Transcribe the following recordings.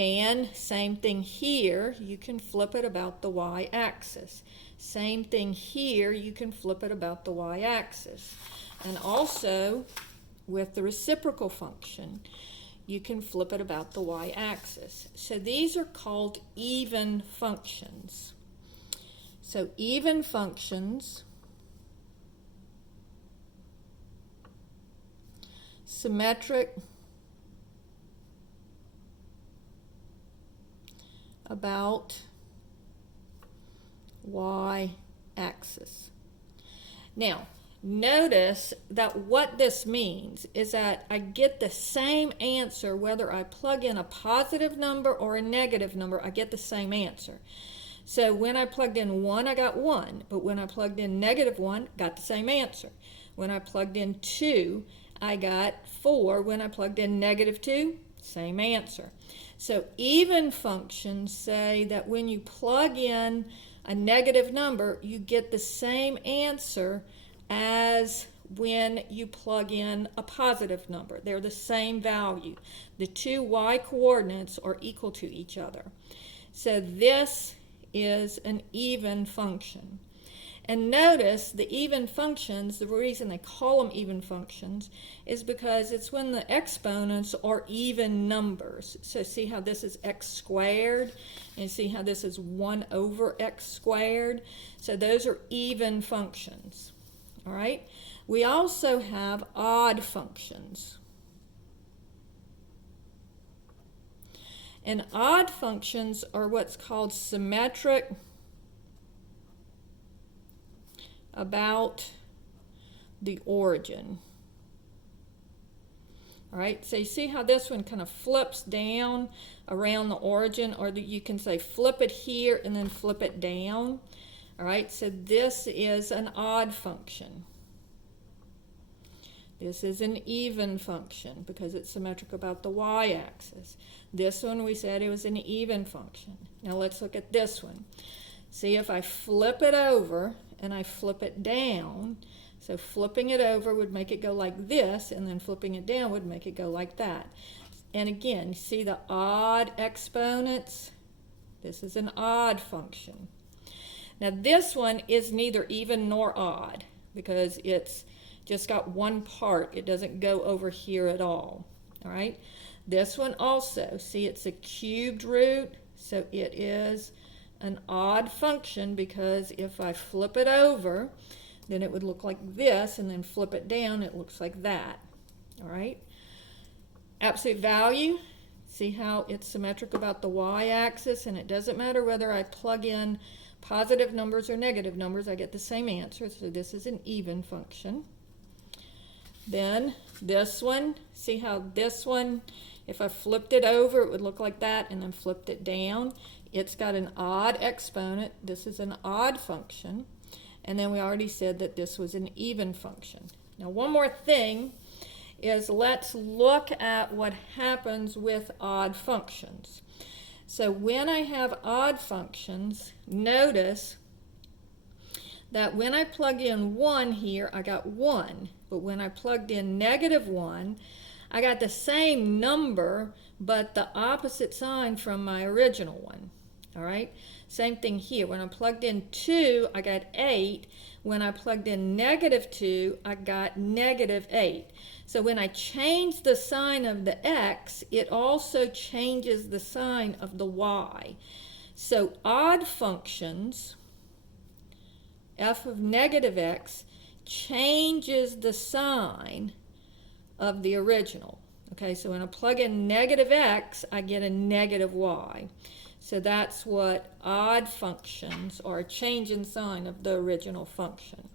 And same thing here, you can flip it about the y-axis. Same thing here, you can flip it about the y-axis. And also, with the reciprocal function, you can flip it about the y-axis. So these are called even functions. So even functions, symmetric about y-axis. Now, notice that what this means is that I get the same answer whether I plug in a positive number or a negative number, I get the same answer. So when I plugged in 1, I got 1, but when I plugged in -1, got the same answer. When I plugged in 2, I got 4. When I plugged in -2, same answer. So even functions say that when you plug in a negative number, you get the same answer as when you plug in a positive number. They're the same value. The two y coordinates are equal to each other. So this is an even function. And notice the even functions, the reason they call them even functions is because it's when the exponents are even numbers. So see how this is x squared, and see how this is 1 over x squared. So those are even functions. All right. We also have odd functions. And odd functions are what's called symmetric about the origin. All right, so you see how this one kind of flips down around the origin, or you can say flip it here and then flip it down. All right, so this is an odd function. This is an even function because it's symmetric about the y-axis. This one we said it was an even function. Now let's look at this one. See, if I flip it over and I flip it down, so flipping it over would make it go like this, and then flipping it down would make it go like that. And again, see the odd exponents? This is an odd function. Now this one is neither even nor odd because it's just got one part. It doesn't go over here at all. All right. This one also, see, it's a cubed root, so it is an odd function because if I flip it over, then it would look like this, and then flip it down, it looks like that. All right. Absolute value, see how it's symmetric about the y-axis, and it doesn't matter whether I plug in positive numbers or negative numbers, I get the same answer, so this is an even function. Then this one, see how this one, if I flipped it over, it would look like that, and then flipped it down. It's got an odd exponent. This is an odd function. And then we already said that this was an even function. Now one more thing is let's look at what happens with odd functions. So when I have odd functions, notice that when I plug in 1 here, I got 1. But when I plugged in -1, I got the same number, but the opposite sign from my original one. All right? Same thing here. When I plugged in 2, I got 8. When I plugged in -2, I got -8. So when I change the sign of the x, it also changes the sign of the y. So odd functions, f of -x, changes the sign of the original. Okay, so when I plug in -x, I get a -y. So that's what odd functions are, a change in sign of the original function.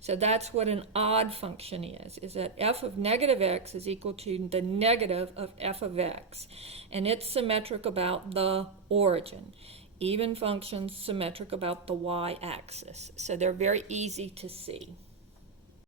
So that's what an odd function is that f of -x is equal to the negative of f of x. And it's symmetric about the origin. Even functions symmetric about the y-axis. So they're very easy to see.